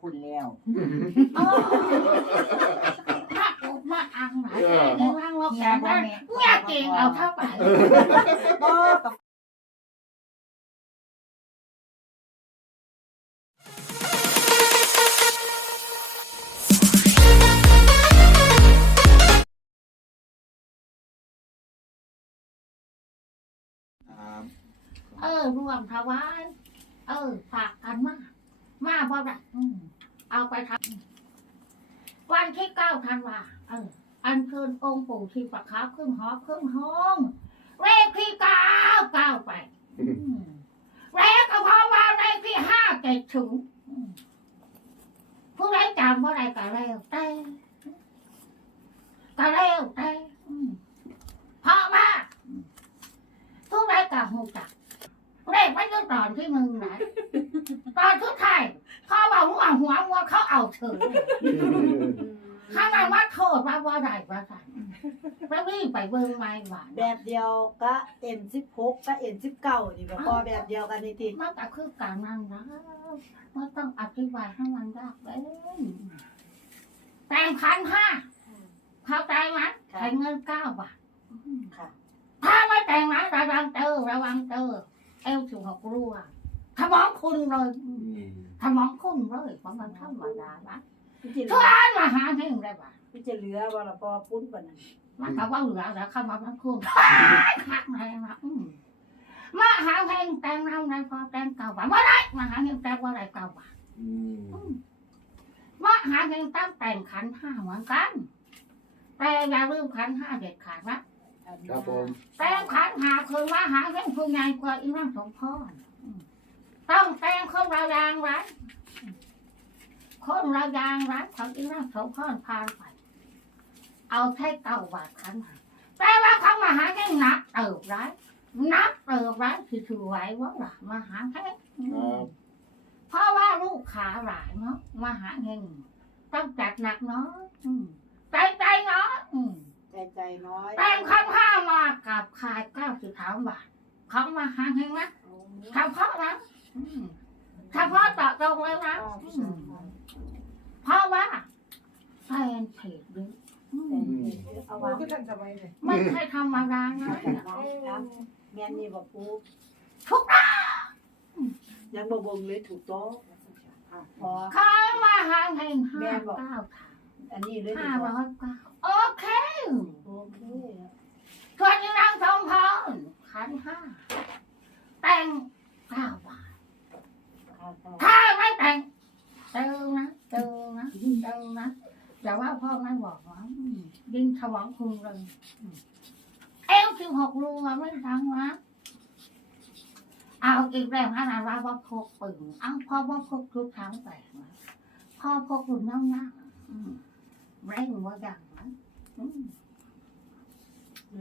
พุ่นแล้วเออมาอุดมาอังไหนในร่างโลกแก่ได้เนี่ยเก่งเอาเท่าไหร่บ่ต้องครับเออรวมถวายเออฝากกันมา มาบ่ได้อืมเอาไปทำวันที่เก้าธันวาเออ อันเชิญองค์ปู่ที่ประคับขึ้นหอขึ้นห้องเลขที่เก้าเก้าไปแล้วก็พราะว่าเลขที่ห้าเจ็ดถึงผู้ใดจำว่าไรก็แล้วแต่ก็แล้วแต่เพราะว่าทุกรายการหูจัก เลขไม่ต้องตอนที่มึงไหนตอนทุกไทายเขาบอกหัวหัวหัวเขาเอาเฉยข้างในว่าโทษว่าว่าไรว่าสันแล้ววิ่งไปเบิ้งไม้หวานแบบเดียวก็เอ็นสิบหกก็เอ็นสิบเก้านี่แบบพอแบบเดียวกันนี่ติมันก็คือการนั่งนะไม่ต้องอธิบายให้มันยากเลยแปลงพันห้าเข้าใจไหมใช้เงินเก้าบาทค่ะถ้าไม่แต่งนะระวังเจอระวังเจอ เอวถึงหกรัวสมองคุณเลยอืมสมองคุณเลยเพราะมันธรรมดาละพี่จะเหทุลืกออันมาหาเฮงได้ปะพี่จะเหลือบ่ละพอปุ้นปานนั้นมันก็ว่าเหลือแล้วเข้ามาพันคุณคักไหนนะอืมมาหาเฮงแต่งเราในพอแต่งเก่าบาทว่าได้มาหาเฮงแต่งว่าไรเก่าบาทอืมมาหาเฮงตั้งแต่งขันห้าเหมือนกัน แต่อย่าลืมขันห้าเด็ดขาดนะ ครับผมแต่งขันหาคือมาหาเฮงผู้ใหญ่กว่าอีนั่งสมพรอืมต้องแต่งคนละอย่างไว้คนละอย่างไว้ของอีนั่งสมพรพานไปเอาแค่เก้าบาทขันหาแต่ว่าเขามาหาเฮงหนักเติบไรนักเติบไรคือถือไหว้ว่าหล่ะมาหาเฮงครับเพราะว่าลูกขาหลายเนาะมาหาเฮงต้องจัดหนักเนาะอืมใจใจเนาะอืมใจใจน้อยแต่งคำห้ามากับ ขายเก้าสิบสามบาท เขามาหาเฮงนะเฉพาะนะอืมเฉพาะต่อตรงเลยนะอืมเพราะว่าแฟนเพจด้วยอืมเอาวางก็ทันสมัยเลยไม่ใช่ธรรมดานะแม่นนี่บ่ปูทุกด้านยังบ่บ่งเลยถูกโต๊ะค่ะพอเขามาหาเฮงห้าเก้าถามอันนี้เลยห้าพอร้อยเก้าโอเคโอเค ส่วนอีนางสมพรขันห้าแต่งเก้าบาทถ้าไม่แต่งเจอนะเจอนะเจอนะแต่ว่าพ่อไม่บอกว่าดินถวังคุณเลยเอวสิบหกรูอะไม่ทังนะเอาอีกแล้วขนาดว่าว่าพกปืนเอาพ่อว่าพกทุกครั้งแต่นะพ่อพกปืนนั่งนั่งๆเร่งว่าอย่างนั้นอืมเ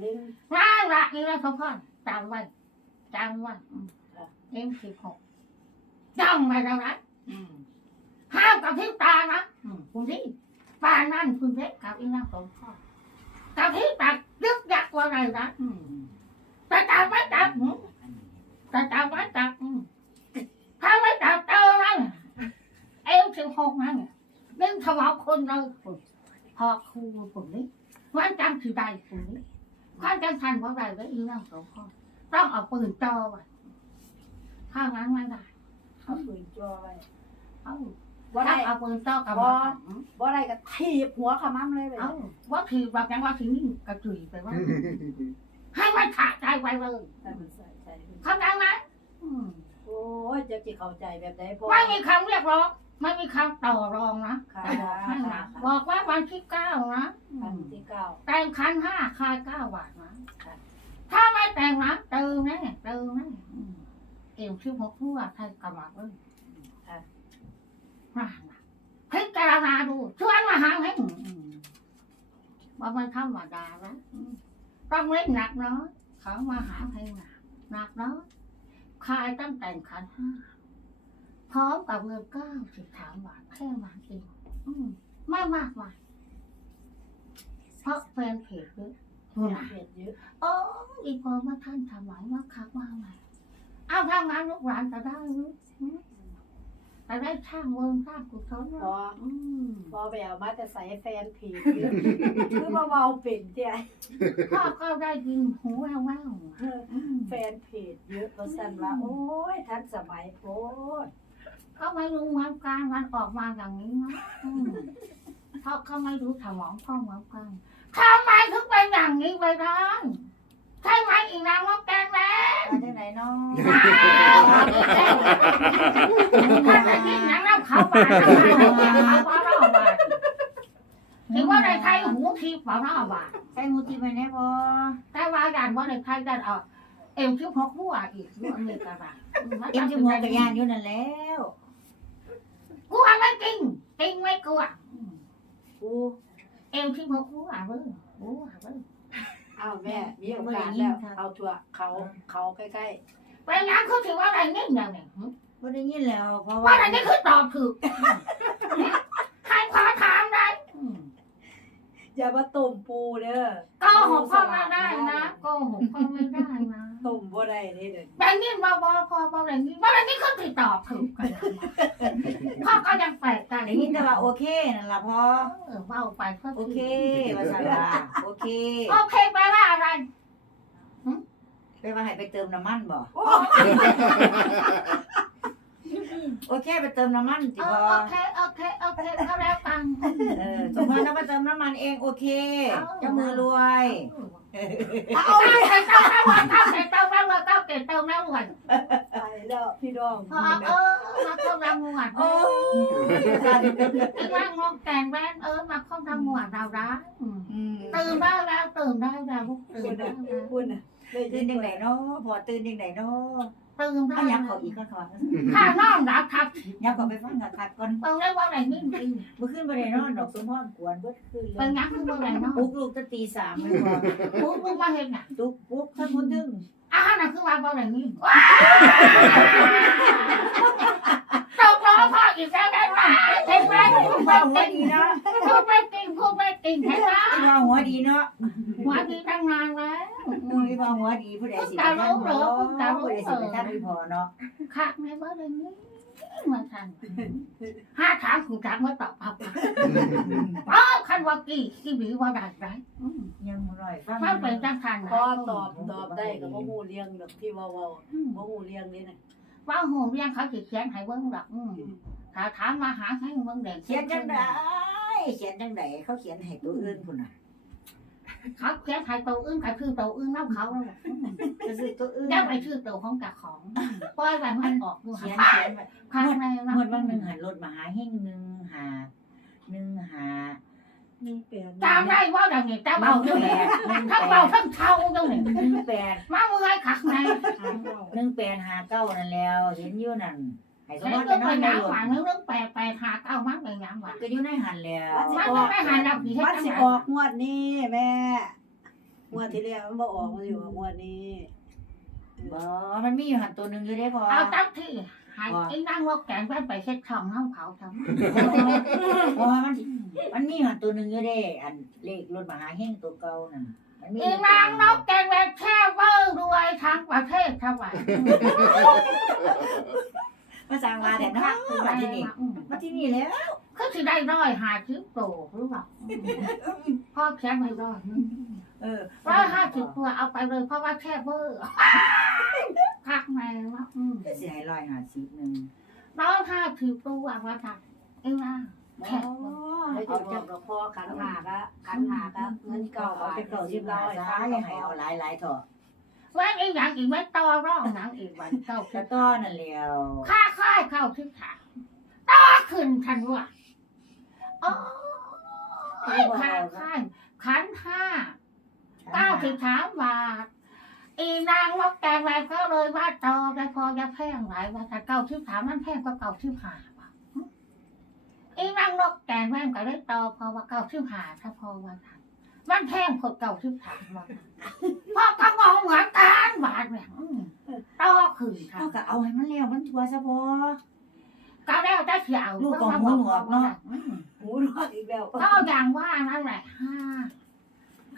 ล่นน่ารักนี่นะพ่อพ่อจำไว้จำไว้อืมเอ็มสิบหกจำไว้แล้วนะอืมห้ามกับพริบตานะอืมคุณที่ป่านนั่นคุณเพชรกับอีนางสมพ่อกับพริบตายึกยักว่าไรนะอืมจะจับไม่จับอืมจะจับไม่จับอืมถ้าไม่จับเจอนั่นเอ็มสิบหกนั่นเรื่องถวายคนเราคุณพอครูผมนี่วันจำถือใดคุณนี่ ข้าจังทันเพราะอะไรไว้อีนั่งสองข้อต้องเอาปืนจ่อไว้ข้างนั้นไม่ได้เอาปืนจ่อไว้เอาบ่ถ้าได้เอาปืนจ่อกับบ่มันบ่ได้ก็ถีบหัวขมั่มเลยเว้ยเอาว่าถือแบบยังว่าถือนี่กระจุยไปว่าให้มันขาดใจไว้เลยให้มันใส่ใจเข้าใจไหมอืมโอ้ยจะสิเข้าใจแบบใดพอไม่มีคำเรียกร้อง ไม่มีคำต่อรองนะค่ะแต่บอกให้นะบอกว่าวันที่เก้านะอือันมที่เก้าแต่งคันห้าคายเก้าบาทนะค่ะถ้าไม่แต่งนะเติมแน่เติมแน่อืมเอ็มชื่อหกทั่วไทยกำลังเลยค่ะมานะพิจารณาดูชวนมาหาให้อืมว่ามันธรรมดาแล้วอืมต้องเล่นหนักเนาะเขามาหาให้หนักหนักเนาะคายตั้งแต่งขันห้า พร้อมกับเงินเก้าสิบสามบาทแค่นั้นเองอืมไม่มากมายเพราะแฟนเพจเยอะเผ็ดเยอะโอ้อีพอมาท่านทำไมว่าคักมากเลยเอาทางงานลูกหลานจะได้หรือหืมแต่ได้ช่างเมืองสร้างกุศลพเนาะออืมพอไปเอามาแต่ใส่แฟนผีเยอะคือมาเมาเป็นเจ้าพ่อก็ได้ยินหูแว่วๆอืมแฟนเพจเยอะก็สั่นว่าโอ้ยทันสมัยโพด ก็ไม่รู้เหมือนกันมันออกมาอย่างนี้เนาะอืมเพราะเขาไม่รู้สมองพ่อเหมือนกันทำไมถึงเป็นอย่างนี้ไปได้ใช่ไหมอีนางว่าแกงแม่มาจากไหนเนาะถ้าจะกินอย่างนั้นเขาบ้านเขาบ้านเขาบ้านถือว่าในไทยหูทิพย์เปล่าเนาะบ้านใส่หูทีไปแน่พอแต่ว่าอย่างว่าในไทยกันเอาเอ็มชื่อพกหัวอีกอเมริกาบ้านเอ็มจะมองกระยานอยู่นั่นแล้ว กลัวไม่จริงจริงไม่กลัวกูเอ็มชื่อพกหัวเว้ยหัวเว้ยอ้าวแม่ มีโอกาสแล้ว เอาถั่วเขาเขาใกล้เป็นยังเขาถือว่าอะไรเงี้ยอย่างเนี่ยบ่ได้ยินแล้ว เพราะว่าว่าอะไรนี่คือตอบถูกใครขอถามได้ๆอย่ามาต้มปูเด้อก็หกพ่อไม่ได้นะก็หกพ่อไม่ได้นะ ต้มบ่ได้เด้เด้อแต่นี่บอบอพอบออะไรนี่บออะไรนี่เขาถือตอบถูกกันพ่อก็ยังแปลกใจได้ยินแต่ว่าโอเคนั่นล่ะพอเออเบาไปเพื่อโอเคว่าซั่นว่าโอเค โอเคแปลว่าอะไร ไปว่าให้ไปเติมน้ำมันบ่โอเคไปเติมน้ำมันสิเอพออโอเคโอเคโอเคก็แล้วกันเออสมมติเราไปเติมน้ำมันเองโอเคเจ้ามือรวย เอาเก็บเติมแล้ววันเก็บเติมแล้ววันเก็บเติมแล้ววันไปแล้วพี่น้องพอเออมาเข้ารังวันโอ้ร่างงอกแกงแว่นเออมาเข้ารังวันเราได้อืมตื่นได้แล้วตื่นได้แล้วตื่นได้แล้วคุณน่ะได้ตื่ยินนยังไงเนาะพอตื่นยังไงเนาะ ตื่นได้เอายักเขาอีกก็ถอนข้าน้องรักทับยักเขาไปฟังกับคัดก่อนเออได้ว่าไรนี่จริงเมื่อคืนมาได้นอนดอกสมพรกวนเบิดคืนเลเป็นยยักษ์คืออะไรเนาะปลุกลูกตั้งตีสามเลยพอปุ๊บปุ๊บมาเห็นน่ะตุกปลุกท่านคนดึงอาหารคือว่าอะไรนี่ตกล้อพ่ออีกแล้วไหม เห็นไหมพูดไม่ว่าหัวดีเนาะพูดไม่จริงพูดไม่จริงเห็นไหมว่าหัวดีเนาะหัวดีตั้งนานแล้วอือว่าหัวดีผู้ใดสิไปทำพอผู้ใดสิไปทำพี่พอเนาะขาดไม่ว่าอะไรนี่มาทันห้าถามคุณถามมาตอบเอาอ๋อคันว่ากี่กี่หรือว่าได้ไรยังบ่ร่อยฟังถ้าเป็นจังคันพอตอบตอบได้ก็บ่ฮู้เรื่องดอกที่เว้าๆบ่ฮู้เรื่องนี้น่ะว่าหูเรียงเขาจิเขียนให้เบิ้งดอก ถ้าถามมาหาให้เบิ้งเด็กเขียนจังได๋เขียนจังได๋เขาเขียนให้ตัวอื่นพุ่นน่ะเขาเขียนให้ตัวอื่นก็คือตัวอื่นน้ำเขาแล้วจะซื้อตัวอื่นยังไปชื่อตัวของกับของปล่อยไว้มันออกดูเขียนหาเขียนไว้ข้างในนะหมดบางหนึงหันรถมาหาเฮงหนึงหาหนึ่งหานี่แปลกจำได้ว่าอย่างนี้จะเบาเบาหนึ่เรื่องงแปนี้ดหนึ่งทั้งแปเบาดทั้งเท่าเรื่องนี้หนึ่งแปดมาเมื่อยขักในหนึ่งแปดหาเก้านั่นแล้ว เห็นอยู่นั่น ให้สมแล้มวติก็จะนไปอนในน้ำรถหวานเรื่องแปลแปลหาเก้ามันไปน้ำหวานก็อยู่ในหันแล้ว มันก็ไม่หันเราผีให้มันทั้งสิหอลาอกงวดนี้แม่งวดที่แล้วมันบ่ออกมันอยู่งวดนี้ บ่มันมีอยู่หันตัวหนึ่งอยู่ได้พอเอาตั้งที่หายไอ้นั่งรถแกงไปไปเช็ดช่องน้ำเผาทำเพราะว่ามันมันมีหันตัวหนึ่งอยู่ได้อันเลขรถมหาเฮงตัวเก่านั่นมันมีอีนางนกแกงแบบแช่เบอร์รวยทั้งประเทศทั้งวัน มาสั่งมาแต่เนาะมาที่นี่มาที่นี่แล้วคือสิได้ร้อยหาชิบโตหรือเปล่าพ่อแค่ไม่ร้อยเออร้อยห้าสิบตัวเอาไปเลยเพราะว่าแค่เบอร์พักไหนวะก็สิให้ร้อยห้าสิบหนึ่งร้อยห้าสิบตัวว่าทักเอ้นะบ่แค่ไม่จะบอกดอกพอขันหากะขันหากะเงินก็เก่าเอาบาทไปเก่าสิบร้บาอทยซะฟังอย่าก็ให้เอาเอาหลายหลายๆเถอะแว่นอีกอย่างอีกว่นต่อร้องหนังอีกวันเก้าก็ต้อนั่นแล้วค่าค่ายเข้าทิศทางต่อขึ้นทันว่าโอ้ยค่าค่ายขันห้าเก้าสิบสามบาทอีนางว่าแกงไรก็เลยว่าจอได้พอจะแพงหลายว่าแต่เก้าสิบสามมันแพงกว่าเก้าสิบห้าบาอีนางนกแกงแม่งก็ได้ตอพอว่าเก้าสิบห้าถ้าพอว่า มันแพงกว่าเก้าสิบสามบาทเพราะก็มองเหมือนกันบาทเนี่ยอืมต่อขึ้นค่ะเอาก็เอาให้มันแล้วมันทัวซะพอ ก็แล้วแต่เสียวลูกของหูหนวกเนาะ อืมหูรอดอีกแล้วก็อย่างว่านั่นแหละห้า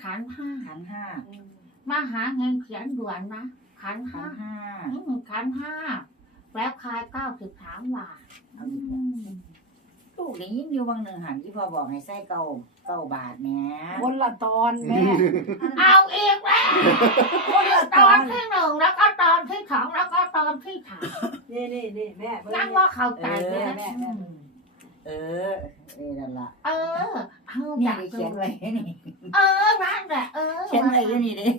ขันห้าขันห้ามาหาเงินเขียนด่วนนะขันขัห้านห้าอืมขันห้าแล้วคายเก้าสิบสามบาท เอาอีกแล้ว ลูกได้ยินอยู่บางหนึ่งหันที่พ่อบอกให้ใส่เก้าเก้าบาทแหม่คนละตอนแม่ เอาอีกแล้วคนละตตออนน ที่หนึ่งแล้วก็ตอนที่สองแล้วก็ตอนที่สามนี่นี่นี่แม่เบิ่งนั่งว่าเข้าใจเอเลอยแม่แม่เออเออนั่นล่ะเออเอาอนี่ยากได้ดูเขียนไว้นี่เออนั่นแหละเออเขียนไว้อยู่นี่เด้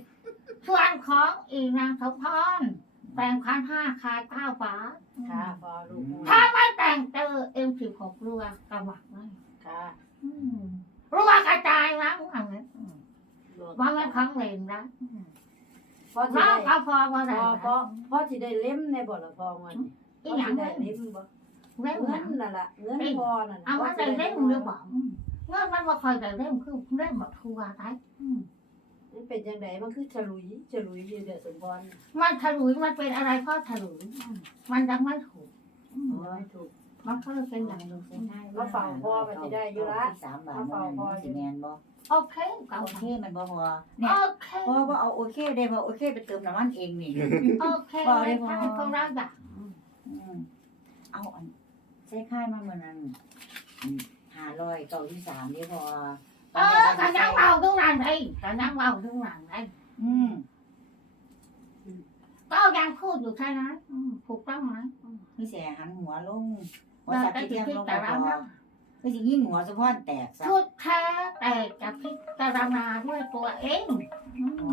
ส่วนของอีนางสมพร แปลงพันห้าคายเก้าบาทค่ะพอลูกถ้าไม่แต่งเจอเอ็มสิบหกรัวกระหมักไม่ค่ะอืมรัวกระจายนะว่างั้นอืมว่ามันครั้งเลนนะอืมพอสิเราได้ก็พอว่าพได้อนะพอพอสิได้เล่มในบ่ละพอมันอีพอหยังสิได้เล่นเล่มบ่เล่นเงิหยังนนั่นล่ะเงินพอนั่นเอามันได้เล่นหรือเปล่าอืมเงินมันว่าคอยได้เล่นคือเล่นแบบทัวร์ได้อืมมัน เป็นจังไดมันคือฉลุยฉลุยอยู่เด้อสมพรมันถลุยมันเป็นอะไรก็ถลุยอืมมันยังไม่ถูกอืมโอ้ยถูกมันก็เลยเป็นอย่างนี้มาเฝ้าพ่อก็สิได้อยู่ละสามบาทมันมันสิแม่นบ่โอเคก็โอโอเคเคมันบ่พอเนี่ยโอเคพ่อบ่เอาโอเคได้บ่โอเคไปเติมน้ำมันเองนี่โอเคพอได้พอท่านก็รักอะอืมเอาอันใช้ค่ายมาเมื่อนั้นห้าร้อยเก้าที่สามนี่พอ เออกันยังเบาทุกอย่างไอ้กันยังเบาทุกอย่างไอ้อืม ก็ยังพูดอยู่แค่นั้นอืมถูกต้องไหมอืมพี่แสหันหัวลงหัวเราสับจะที่คิเทียมดลงแต่มาเราพอนะคือสิยิ่งหัวสะพอนแตกซะชุดแท้แต่จะพิจารณาด้วยตัวเองอือ๋อ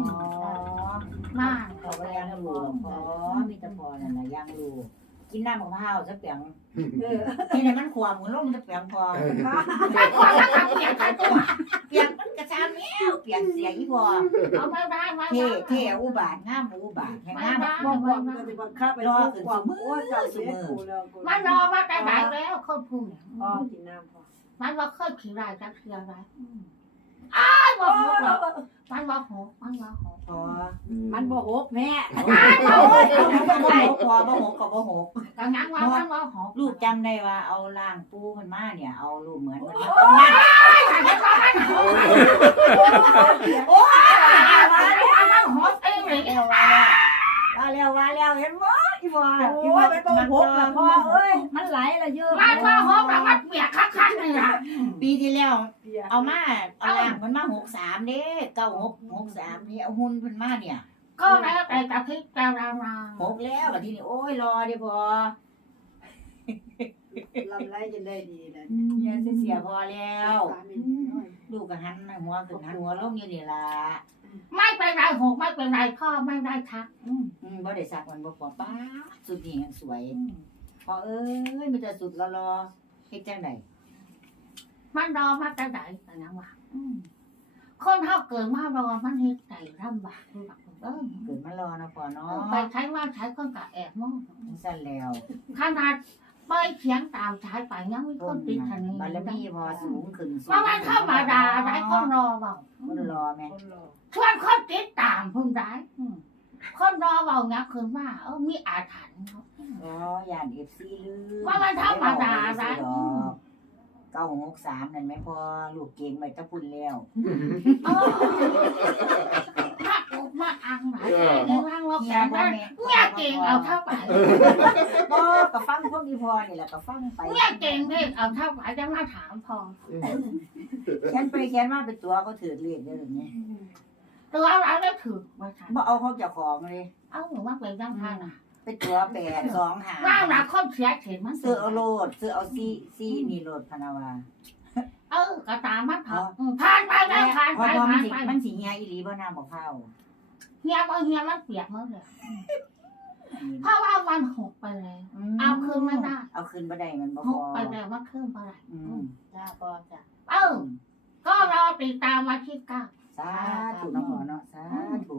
มน่าเขาก็ยังรู้หรอกพอมีแต่พอนั่นแหละยังรู้ กินน้ำมะพร้าวสักเปียงเออนี่เนี่ยมันขวามมันลงสักเปียงพอถ้าความรักกับเมียกันตัวเปียงมันกระชามแมวเปียงเสียอีพอเอาไม่ได้ไม่เท่ได้เท่อุบาทงามอุบาทแห่งงามบ่บ่ก็สิบังคับไปทุกความโอ้ยจับเสียกูแล้วกูมันรอมาแต่ไหนแล้วคนพูดเนี่ยพอกินน้ำพอมันว่าเคยขี่ได้จะเทียไร อืมอ้ายบอกหกหรอกมันว่าหกมันว่าหกพอมันบ่หกแม่อ้าวเอาเอาเอาบ่หกพอบ่หกก็บ่หกแต่งั้นว่ามันว่าหกลูกจำได้ว่าเอาล่างปูมันมาเนี่ยเอาลูกเหมือนมันมาโอ้ยมันหกเองเลยว่า แล้วว่าแล้วเห็นบ่อีบ่โอ้ยมันบ่หกละพ่อเอ้ยมันไหลละเยอะมันว่าหกแล้วมันเปียกคักๆเลยอะปีที่แล้วเปียกเอามาเอาล่างมันมา63เด้96 63นี่เอาหุ่นเพิ่นมาเนี่ย ก็แล้วแต่จะพิจารณาหกแล้วบัดทีนี้โอ้ยรอเด้พอลำไรจะได้ดีนะอย่าเสียพอแล้ว ลูกก็หันหัวขึ้นหันหัวลงอยู่นี่ล่ะ ไม่เป็นไรหกไม่เป็นไรพ่อไม่ได้ทักอืมอืมบ่ได้สักมันบ่พอป้าสุดนี่ยังสวยพอเอ้ยมันจะสุดรอรอเฮ็ดจังไดมันรอมาแต่ไหนแต่นังว่าอืมคนเท่าเกิดมารอมันเฮ็ดใจลำบากลำบากเออเกิดมารอนะพอเนาะไปใช้ว่าใช้คนกะแอบมองสั่นแล้ว ขนาด ไปเขียงตามใช้ไปยังมีคนติดทันนี้บารมีพอสูงขึ้นสูงเพราะมันธรรมดาได้คนรอเบาคนรอแม่คนรอชวนคนติดตามเพิ่งได้อืมคนรอเบาเงี้ยคือว่าเออมีอาถรรพ์เนาะอ๋อย่าน FC ลืมว่ามันธรรมดาได้เก้าหกสามนั่นไหมพอลูกเก่งไปตะพุ่นแล้ว เออมาอุกมาอังไหนเงี้ยว่างว่าแกได้เนี่ย เก่งเอาเท่าไหร่บ่ก็ฟังพวกนี้พอนี่แหละก็ฟังไปเนี่ยเก่งเด็กเอาเท่าไหร่จะมาถามพอเขียนไปเขียนมาเป็นตัวเขาถือเลขเด้อนี่ตัวอะไรได้ถือมาถามบ่เอาเขาเจ้าของเลย เอาหนูว่าเป็นยังไงน่ะเป็นตัวแปดสองหาว่าหนักคนเสียเฉยมันซื้อเอาโลดซื้อเอาซีซีนี่โลดพะนาวาเออกระตามมันเถอะอืมผ่านไปแล้วผ่านเพไปราะว่ามัผ่านนสิไปมันสิเฮียอีหลีบ่น้ำบ่เข้าเฮียว่าเฮียมันเปียกหมดเลย เพราะว่ามันหกไปเลยเอาคืนไม่ได้ เอาคืนบ่ได้มันบ่หพกอไปแล้วมันคืนไปไหนอืมจ้าพอจ้ะเออก็รอติดตามมาที่เก้าสาธุนะพ่อเนาะสาธุ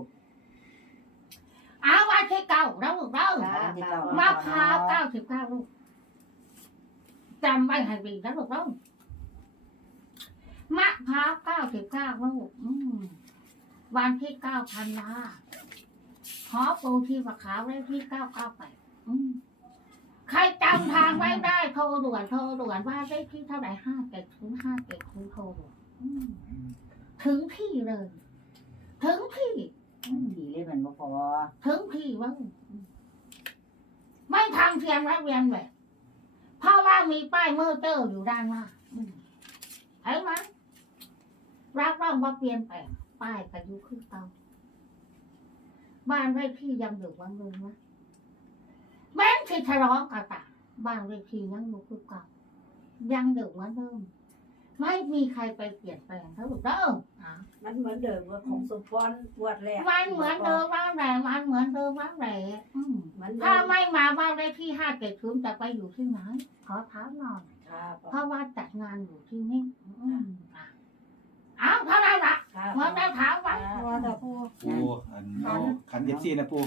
เอาวันที่เก้าแล้วลูกเด้อที่เก้ามะพร้าวเก้าสิบเก้าลูกจำไว้ให้ดีนะลูกเด้อมะพร้าวเก้าสิบเก้าลูกอืมวันที่เก้าพันลา ขอปูที่มะขาวเลขที่เก้าเก้าไปอืมใครจำทางไม่ได้โทรด่วนโทรด่วนว่าเลขที่เท่าไหร่ห้าเจ็ดถึงห้าเจ็ดถึงโทรด่วนอืมถึงที่เลย ถึงที่ดีเลยมันบ่พอถึงที่ว่าไม่ทำเทียมและเวียนแบบเพราะว่ามีป้ายเมอร์เตอร์อยู่ด้านหน้าอืมเห็นไหมรักร่างว่าเปลี่ยนแปลงป้ายกับยุคขึ้นเตา บ้านไร่ที่ยังอยู่วันเดิมนะแม้นที่ทะเลาะกันต่างบ้านไร่ที่ยังอยู่คือเก่ายังเดิมเหมือนเดิมไม่มีใครไปเปลี่ยนแปลงเท่าเดิมอะมันเหมือนเดิมว่าของสมพรปวดแรกมันเหมือนเดิมบ้านแหล่มันเหมือนเดิมบ้านแหล่อืมเหมือนเดิถ้ามไม่มาบ้านเลขที่ห้าเจ็ดศูนย์จะไปอยู่ที่ไหนขอถามหน่อยครับเพราะว่าจัดงานอยู่ที่นี่อืมอะอ้าวเท่านั้นละครับ เหมื่อนได้ถามว่าพอแต่พูดปูอันเอาขันเย็บซี่นะปู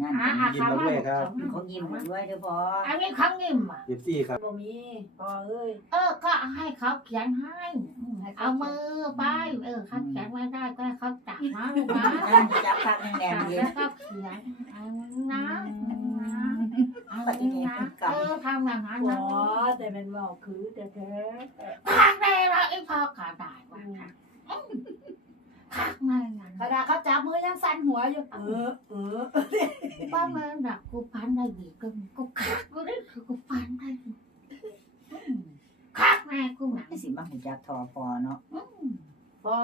นั่นอะอะยิ้มแล้วด้วยครับเขายิ้มด้วยเด้อพออันนี้เขานิ่มอะเย็บซี่ครับบ่มีพอเอ้ยเออ ก็ให้เขาเขียนให้อืมเอามือไปเออเขาเขียนไม่ได้ก็ให้เขาจับนะลูกนะนั่นจับพักแนจัมบๆเย็แล้นวก็เขียนเอานะนะเอาปฏิเสธนะกรรมเออทำอย่างนั้นพนะอแต่มันเว้าคือแต่แท้พักได้แล้วไอ้พ่อกระดาษว่าค่ะ พักได้นั้นขณะเขาจับมือยังสั่นหัวอยู่ เออ เออว่ามันดักกูพันได้ดีก็กูคักกูได้คือกูพันได้ดีอืมคักแม่กูหนังสิมาหูจักทอพอเนาะอืมพอ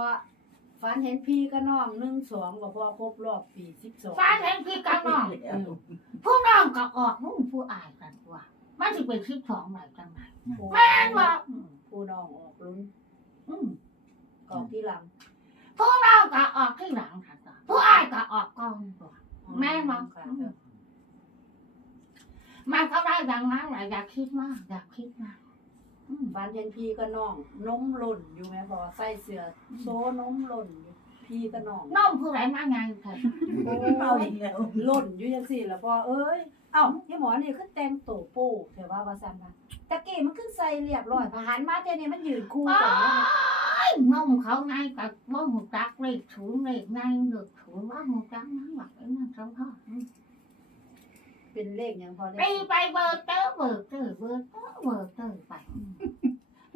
ฝันเห็นพี่ก็น้องหนึ่งสองก็พอครบรอบปีสิบสองฟันเห็นพี่กับน้องผู้น้องก็ออกนุ่งผู้อายกันว่ามันสิเป็นคลิปสองไหนจังไหนแม่นบอกผู้น้องออกลุ้นอืมกอกที่หลัง ผู้น้องก็ออกที่หลังค่ะจ้ะผู้อายก็ออกก่อนตัวแม่บอกค่ะมันก็ได้อย่างนั้นแหละอย่าคิดมากอย่าคิดมากอืมฝันเห็นพี่ก็น้องนมหล่นอยู่ไหมพอใส่เสื้อโซนมหล่นอยู่พี่ก็น้องน้องผู้ไรมาไงเถอะเอาอีกแล้วหล่นอยู่ยังสี่แล้วพอเอ้ยเอ้ายี่หมอนี่คือแต่งตัวโป้เถอะว่าว่าซั่นนะตะกี้มันคือใส่เรียบร้อยทหารมาเจนี่มันยืนคู่โอ้กันนะย นมเขาไงกับว่าหูจักเลขศูนย์เลขไงเลขศูนย์ว่าหูจักนั่งหลับไอ้นั่นเขาพ่อเป็นเลขหยังพอได้ตีไปเบอร์เตอร์เบอร์เตอร์เบอร์เตอร์เบอร์เตอร์ไป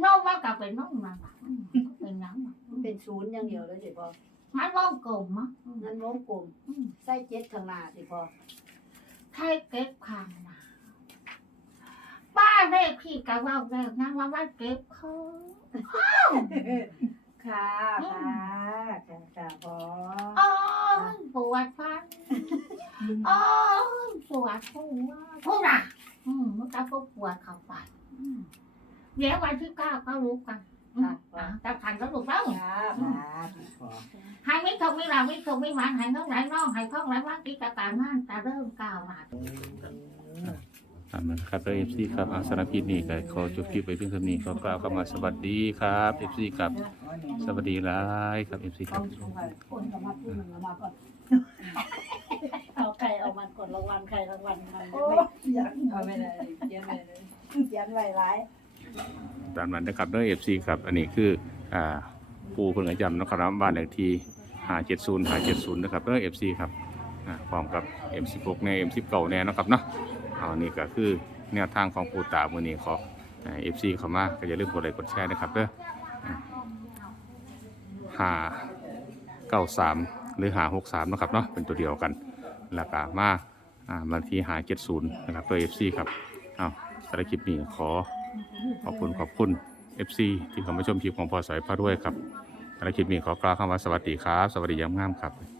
นมมันก็เป็นนมมันแบบเป็นน้ำแบบเป็นศูนย์อย่างเดียวเลยสิพอมันว่องกลมมั้งนั่นวงกลมใส่เจ็ดข้างหน้าสิพอใช่เก็บคางมา ป้าเลขพี่กับว่าแล้วนะว่าว่าเก็บเขาค่ะค่ะค่ะค่ะพอโอ้ยปวดฟันโอ้ยปวดหัวพูดอะอืมมันก็ปวดเข้าไปอืมเดี๋ยววันที่เก้าก็รู้กันอืมอะแต่ทันก็รู้แล้ว ค่ะพอ ให้ไม่ทงไม่ลาไม่ทงไม่หวานให้น้องไหลน้องให้ท้องไหลว่างกิจการงานจะเริ่มก้าวหน้า ตามนั้นครับเอฟซีครับอาสารพิษนี่ก็ขอจบคลิปไปเพียงเท่านี้ขอกล่าวคำว่าสวัสดีครับเอฟซีครับสวัสดีหลายครับเอฟซีครับคนเอามาพูดมันเอามาก่อนเอาไก่เอามันก่อนรางวัลไก่รางวัลมันไม่เอาไม่ได้เขียนไว้เลยเขียนไว้หลายตามนั้นนะครับเด้อเอฟซีครับ อันนี้คืออ่าปูเพิ่งอาจำนะครับบ้านเลขที่หาเจ็ดศูนย์หาเจ็ดศูนย์นะครับเด้อเอฟซีครับอ่าพร้อมกับเอ็มสิบหกแน่เอ็มสิบเก้าแน่เนาะครับเนาะ เอันนี้ก็คือแนวทางของปูตามือนี้ขอเอฟซีเข้ามาก็อย่าลืมกดไลค์กดแชร์นะครับเด้อหาเก้าสามหรือหาหกสามนะครับเนาะเป็นตัวเดียวกันแล้วก็มาอ่ามาที่หาเจ็ดศูนย์นะครับตัวเอฟซีครับเอาสารคลิปนี้ขอขอบคุณขอบคุณ FC ที่เข้ามาชมคลิปของพอสายพระด้วยครับสำหรับคลิปนี้ขอกล่าวคำว่าสวัสดีครับ สวัสดียามงามครับ